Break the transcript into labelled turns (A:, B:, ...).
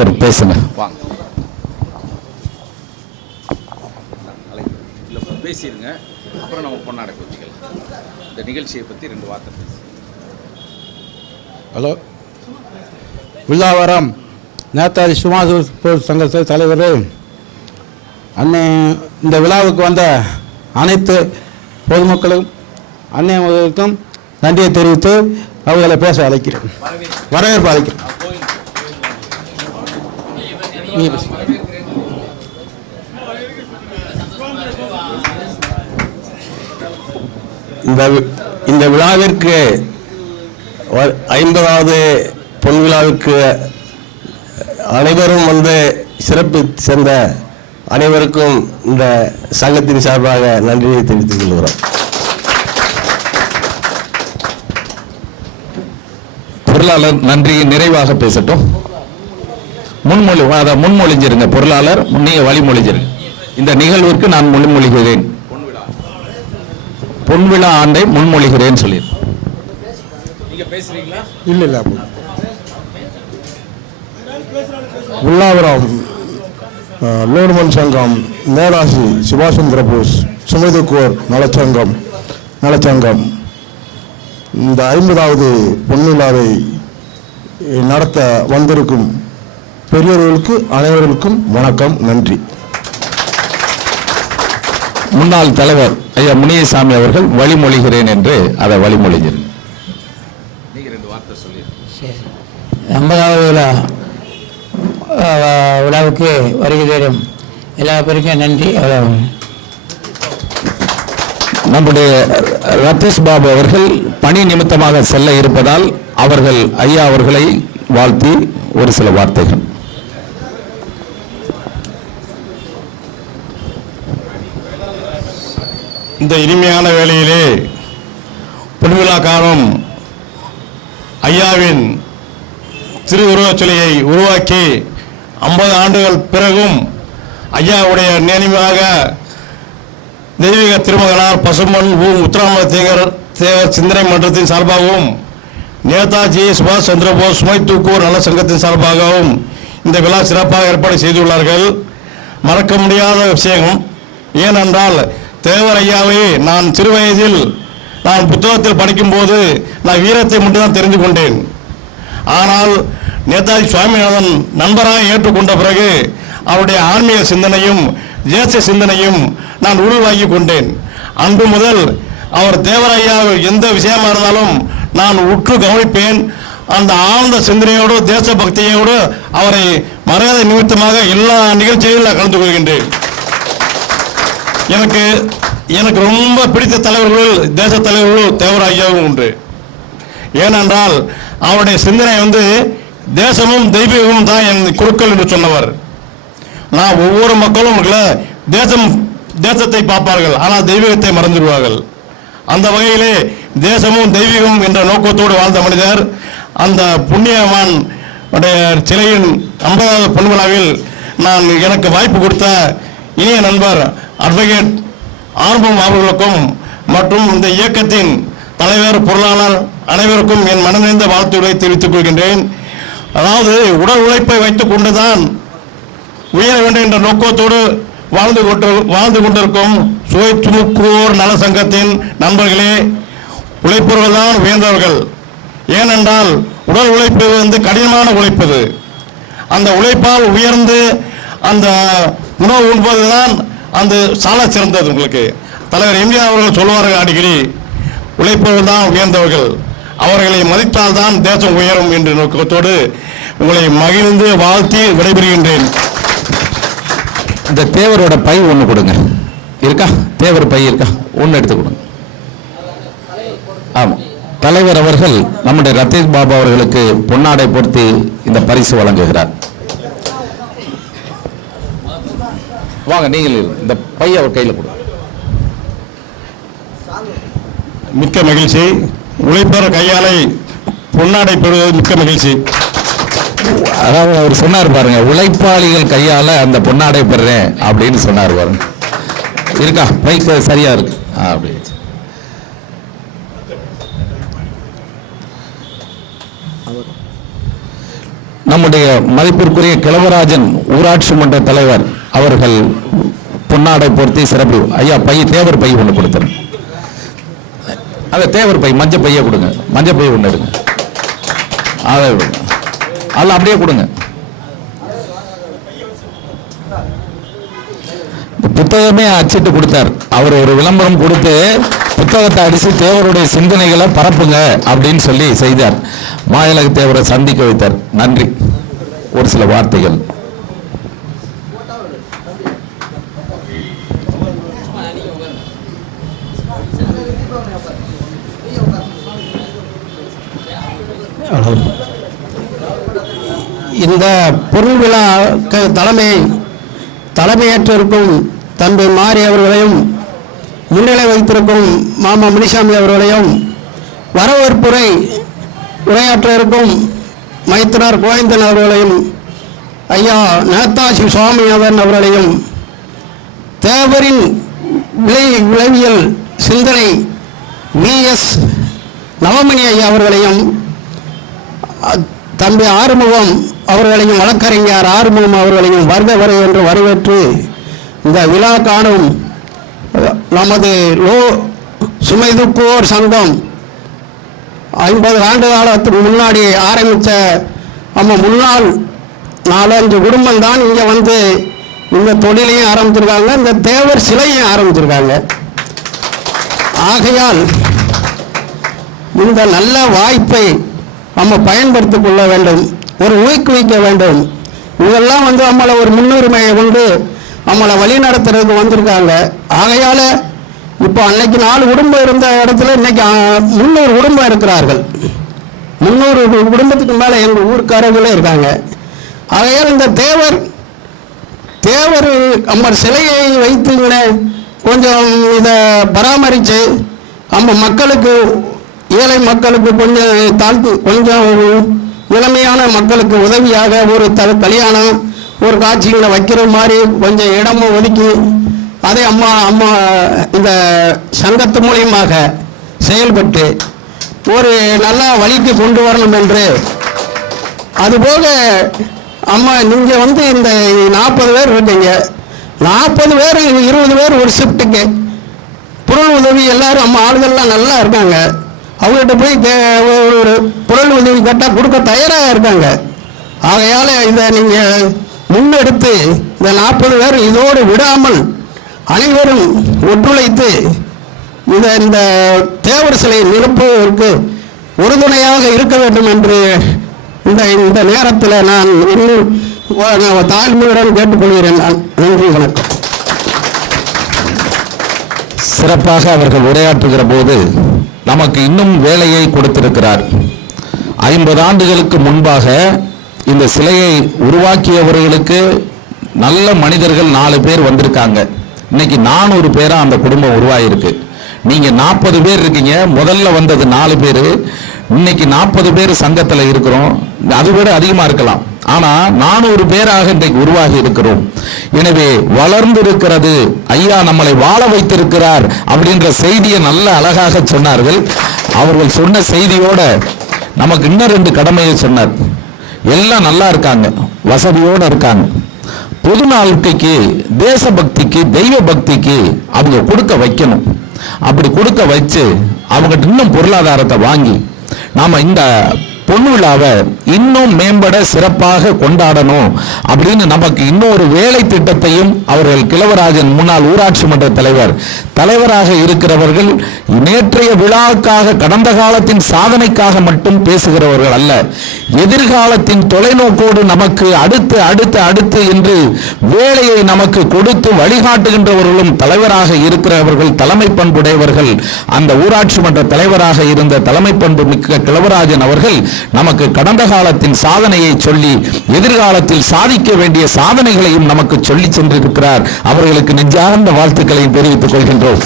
A: தலைவர் பேசுங்க.
B: வாங்க. பேசிடுங்க அப்புறம் நம்ம பொன்னாடை வச்சுக்கலாம் இந்த நிகழ்ச்சியை பற்றி ரெண்டு வார்த்தை பேசு
C: ஹலோ. வில்லாவரம் நேதாஜி சுபாஷ் போஸ் சங்க தலைவர் அன்னை இந்த விழாவுக்கு வந்த அனைத்து பொதுமக்களும் அன்னையர்களுக்கும் நன்றியை தெரிவித்து அவர்களை பேச அழைக்கிறேன். வரவேற்பு அழைக்கிறேன் நீங்க பேசுங்க.
D: இந்த இந்த விழாவிற்கு ஐம்பதாவது பொன் விழாவிற்கு அனைவரும் வந்து சிறப்பு சேர்ந்த அனைவருக்கும் இந்த சங்கத்தின் சார்பாக நன்றியை தெரிவித்துக் கொள்கிறோம்
A: பொருளாளர் நன்றி நிறைவாக பேசட்டும் முன்மொழி அத முன்மொழிஞ்சிருங்க பொருளாளர் நீங்க வழிமொழிஞ்சிருங்க. இந்த நிகழ்விற்கு நான் முன்மொழிகிறேன். பொன்விழா ஆண்டை முன்மொழிகிறேன் சொல்லி
C: இல்லை இல்லை உள்ளாவரம் லோடுமன் சங்கம் நேராசி சுபாஷ் சந்திர போஸ் சுமைதுக்கோர் நலச்சங்கம் நலச்சங்கம். இந்த ஐம்பதாவது பொன்னிலாவை நடத்த வந்திருக்கும் பெரியவர்களுக்கு அனைவர்களுக்கும் வணக்கம் நன்றி.
A: முன்னாள் தலைவர் ஐயா முனியசாமி அவர்கள் வழிமொழிகிறேன் என்று அதை
B: சொல்லிடுங்க
E: ஐம்பதாவது விழா விழாவுக்கு வருகை தரும் எல்லா பேருக்கும் நன்றி அவ்வளோ
A: நம்முடைய ரத்தேஷ் பாபு அவர்கள் பணி நிமித்தமாக செல்ல இருப்பதால் அவர்கள் ஐயா அவர்களை வாழ்த்தி ஒரு சில வார்த்தைகள்.
D: இந்த இனிமையான வேளையிலே பொன்விழா காலம் ஐயாவின் திருவுருவச் சிலையை உருவாக்கி ஐம்பது ஆண்டுகள் பிறகும் ஐயாவுடைய நினைவாக தெய்வீக திருமகனார் பசுமன் ஊ உத்தராம தேவர் தேவர் சிந்தனை மன்றத்தின் சார்பாகவும் நேதாஜி சுபாஷ் சந்திரபோஸ் சுமை தூக்குவோர் நல சங்கத்தின் சார்பாகவும் இந்த விழா சிறப்பாக ஏற்பாடு செய்துள்ளார்கள். மறக்க முடியாத விஷயம் ஏனென்றால் தேவர் ஐயாவை நான் சிறுவயதில் நான் புத்தகத்தில் படிக்கும்போது நான் வீரத்தை மட்டும்தான் தெரிந்து கொண்டேன். ஆனால் நேதாஜி சுவாமிநாதன் நண்பராக ஏற்றுக்கொண்ட பிறகு அவருடைய ஆன்மீக சிந்தனையும் தேச சிந்தனையும் நான் உள்வாங்கி கொண்டேன். அன்று முதல் அவர் தேவரையா எந்த விஷயமா இருந்தாலும் நான் உற்று கவனிப்பேன். அந்த ஆழ்ந்த சிந்தனையோடு தேசபக்தியோடு அவரை மரியாதை நிமித்தமாக எல்லா நிகழ்ச்சிகளில் நான் கலந்து கொள்கின்றேன். எனக்கு எனக்கு ரொம்ப பிடித்த தலைவர்கள் தேச தலைவர்கள் தேவராஜாவும் உண்டு ஏனென்றால் அவருடைய சிந்தனை வந்து தேசமும் தெய்வீகமும் தான் என் குருக்கள் என்று சொன்னவர். நான் ஒவ்வொரு மக்களும் இருக்குல்ல, தேசம் தேசத்தை பார்ப்பார்கள் ஆனால் தெய்வீகத்தை மறந்துடுவார்கள் அந்த வகையிலே தேசமும் தெய்வீகம் என்ற நோக்கத்தோடு வாழ்ந்த மனிதர் அந்த புண்ணியவான் உடைய சிலையின் ஐம்பதாவது பொன்விழாவில் நான் எனக்கு வாய்ப்பு கொடுத்த இனிய நண்பர் அட்வொகேட் ஆர்வம் அவர்களுக்கும் மற்றும் இந்த இயக்கத்தின் தலைவர் பொருளாளர் அனைவருக்கும் என் மனநிறைந்த வாழ்த்துக்களை தெரிவித்துக் கொள்கின்றேன். அதாவது உடல் உழைப்பை வைத்துக் கொண்டுதான் உயர வேண்டும் என்ற நோக்கத்தோடு வாழ்ந்து கொண்டு வாழ்ந்து கொண்டிருக்கும் சுவை சுமுக்குவோர் நல சங்கத்தின் நண்பர்களே உழைப்பவர்கள் தான் உயர்ந்தவர்கள். ஏனென்றால் உடல் உழைப்பு வந்து கடினமான உழைப்பது அந்த உழைப்பால் உயர்ந்து அந்த உணவு உண்பதுதான் அந்த சால சிறந்தது உங்களுக்கு. தலைவர் எம்ஜிஆர் அவர்கள் சொல்லுவார்கள் அடிக்கடி உழைப்பவர்கள் தான் உயர்ந்தவர்கள். அவர்களை மதித்தால் தான் தேசம் உயரும் என்ற நோக்கத்தோடு உங்களை மகிழ்ந்து வாழ்த்தி விடைபெறுகின்றேன்.
A: இந்த தேவரோட பை ஒன்று கொடுங்க. இருக்கா? தேவர் பை இருக்கா? ஒன்று எடுத்து கொடுங்க. ஆமாம் தலைவர் அவர்கள் நம்முடைய ரத்தேஷ் பாபா அவர்களுக்கு பொன்னாடை பொருத்தி இந்த பரிசு வழங்குகிறார். வாங்க நீங்கள் இந்த பைய அவர் கையில் கொடுங்க
D: மிக்க மகிழ்ச்சி. உழைப்பெற கையாலை பொன்னாடை பெறுவது மிக்க மகிழ்ச்சி.
A: அதாவது அவர் சொன்னார் பாருங்க உழைப்பாளிகள் கையால அந்த பொன்னாடை பெறுறேன் அப்படின்னு சொன்னார் பாருங்க. இருக்கா? பைக்கு சரியா இருக்கு. அப்படி நம்முடைய மதிப்பிற்குரிய கிழவராஜன் ஊராட்சி மன்ற தலைவர் அவர்கள் பொன்னாடை பொருத்தி சிறப்பு. ஐயா பை தேவர் பை ஒன்று கொடுத்துருங்க அந்த தேவர் பை மஞ்சள் பையை கொடுங்க. மஞ்சள் பை ஒன்று எடுங்க. அதை கொடுங்க. அதில் அப்படியே கொடுங்க. புத்தகமே அச்சிட்டு கொடுத்தார். அவர் ஒரு விளம்பரம் கொடுத்து புத்தகத்தை அடித்து தேவருடைய சிந்தனைகளை பரப்புங்க அப்படின்னு சொல்லி செய்தார். மாயலக தேவரை சந்திக்க வைத்தார். நன்றி. ஒரு சில வார்த்தைகள்.
F: இந்த பொருள் விழா தலைமை தலைமையேற்றிருக்கும் தந்தை மாறி அவர்களையும் முன்னிலை வைத்திருக்கும் மாமா முனிசாமி அவர்களையும் வரவேற்புரை உரையாற்ற இருக்கும் மைத்தனார் கோவிந்தன் அவர்களையும் ஐயா நேதாஜி சுவாமிநாதன் அவர்களையும் தேவரின் விளை விளைவியல் சிந்தனை விஎஸ் நவமணி ஐயா அவர்களையும் தம்பி ஆறுமுகம் அவர்களையும் வழக்கறிஞர் ஆறுமுகம் அவர்களையும் வருக வரை என்று வரவேற்று இந்த விழா காணும் நமது லோ சுமைதுப்போர் சங்கம் ஐம்பது ஆண்டு காலத்துக்கு முன்னாடி ஆரம்பித்த நம்ம முன்னாள் நாலஞ்சு குடும்பம் தான் இங்கே வந்து இந்த தொழிலையும் ஆரம்பிச்சிருக்காங்க இந்த தேவர் சிலையும் ஆரம்பிச்சிருக்காங்க. ஆகையால் இந்த நல்ல வாய்ப்பை நம்ம பயன்படுத்தி கொள்ள வேண்டும் ஒரு ஊக்குவிக்க வேண்டும். இதெல்லாம் வந்து நம்மளை ஒரு முன்னுரிமையை கொண்டு நம்மளை வழி நடத்துறதுக்கு வந்திருக்காங்க. ஆகையால் இப்போ அன்னைக்கு நாலு குடும்பம் இருந்த இடத்துல இன்னைக்கு முந்நூறு குடும்பம் இருக்கிறார்கள். முந்நூறு குடும்பத்துக்கு மேலே எங்கள் ஊருக்காரர்களே இருக்காங்க. ஆகையால் இந்த தேவர் தேவர் அம்மர் சிலையை வைத்து கொஞ்சம் இதை பராமரித்து நம்ம மக்களுக்கு ஏழை மக்களுக்கு கொஞ்சம் தாழ்த்து கொஞ்சம் இளமையான மக்களுக்கு உதவியாக ஒரு த கல்யாணம் ஒரு காட்சிகளை வைக்கிற மாதிரி கொஞ்சம் இடமும் ஒதுக்கி அதே அம்மா அம்மா இந்த சங்கத்து மூலியமாக செயல்பட்டு ஒரு நல்ல வழிக்கு கொண்டு வரணும் என்று. அதுபோக அம்மா நீங்கள் வந்து இந்த நாற்பது பேர் இருக்கீங்க. நாற்பது பேர் இருபது பேர் ஒரு ஷிஃப்ட்டுக்கு பொருள் உதவி எல்லாரும் அம்மா ஆளுகள்லாம் நல்லா இருக்காங்க. அவங்ககிட்ட போய் ஒரு பொருள் உதவி கேட்டால் கொடுக்க தயாராக இருக்காங்க. ஆகையால் இதை நீங்கள் முன்னெடுத்து இந்த நாற்பது பேர் இதோடு விடாமல் அனைவரும் ஒத்துழைத்து இதை இந்த தேவர் சிலையை நிரப்புவதற்கு உறுதுணையாக இருக்க வேண்டும் என்று இந்த இந்த நேரத்தில் நான் இன்னும் நான் தாழ்மையுடன் கேட்டுக்கொள்கிறேன். நான் நன்றி வணக்கம்.
A: சிறப்பாக அவர்கள் உரையாற்றுகிற போது நமக்கு இன்னும் வேலையை கொடுத்திருக்கிறார். ஐம்பது ஆண்டுகளுக்கு முன்பாக இந்த சிலையை உருவாக்கியவர்களுக்கு நல்ல மனிதர்கள் நாலு பேர் வந்திருக்காங்க. இன்னைக்கு நானூறு பேரா அந்த குடும்பம் உருவாயிருக்கு. நீங்க நாற்பது பேர் இருக்கீங்க. முதல்ல வந்தது நாலு பேர். இன்னைக்கு நாற்பது பேர் சங்கத்தில் இருக்கிறோம். அது விட அதிகமாக இருக்கலாம். ஆனால் நானூறு பேராக இன்றைக்கு உருவாகி இருக்கிறோம். எனவே வளர்ந்து இருக்கிறது ஐயா நம்மளை வாழ வைத்திருக்கிறார் அப்படின்ற செய்தியை நல்ல அழகாக சொன்னார்கள். அவர்கள் சொன்ன செய்தியோட நமக்கு இன்னும் ரெண்டு கடமையை சொன்னார். எல்லாம் நல்லா இருக்காங்க. வசதியோடு இருக்காங்க. பொது வாழ்க்கைக்கு தேசபக்திக்கு தெய்வ பக்திக்கு அவங்க கொடுக்க வைக்கணும். அப்படி கொடுக்க வச்சு அவங்ககிட்ட இன்னும் பொருளாதாரத்தை வாங்கி நாம் இந்த பொண்ணு விழாவை இன்னும் மேம்பட சிறப்பாக கொண்டாடணும் அப்படின்னு நமக்கு இன்னொரு வேலை திட்டத்தையும் அவர்கள் கிழவராஜன் முன்னாள் ஊராட்சி மன்ற தலைவர் தலைவராக இருக்கிறவர்கள் நேற்றைய விழாவுக்காக கடந்த காலத்தின் சாதனைக்காக மட்டும் பேசுகிறவர்கள் அல்ல. எதிர்காலத்தின் தொலைநோக்கோடு நமக்கு அடுத்து அடுத்து அடுத்து என்று வேலையை நமக்கு கொடுத்து வழிகாட்டுகின்றவர்களும் தலைவராக இருக்கிறவர்கள் தலைமை பண்புடையவர்கள் அந்த ஊராட்சி மன்ற தலைவராக இருந்த தலைமை பண்பு மிக்க கிழவராஜன் அவர்கள் நமக்கு கடந்த காலத்தின் சாதனையை சொல்லி எதிர்காலத்தில் சாதிக்க வேண்டிய சாதனைகளையும் நமக்கு சொல்லி சென்றிருக்கிறார். அவர்களுக்கு நெஞ்சார்ந்த வாழ்த்துக்களையும் தெரிவித்துக் கொள்கின்றோம்.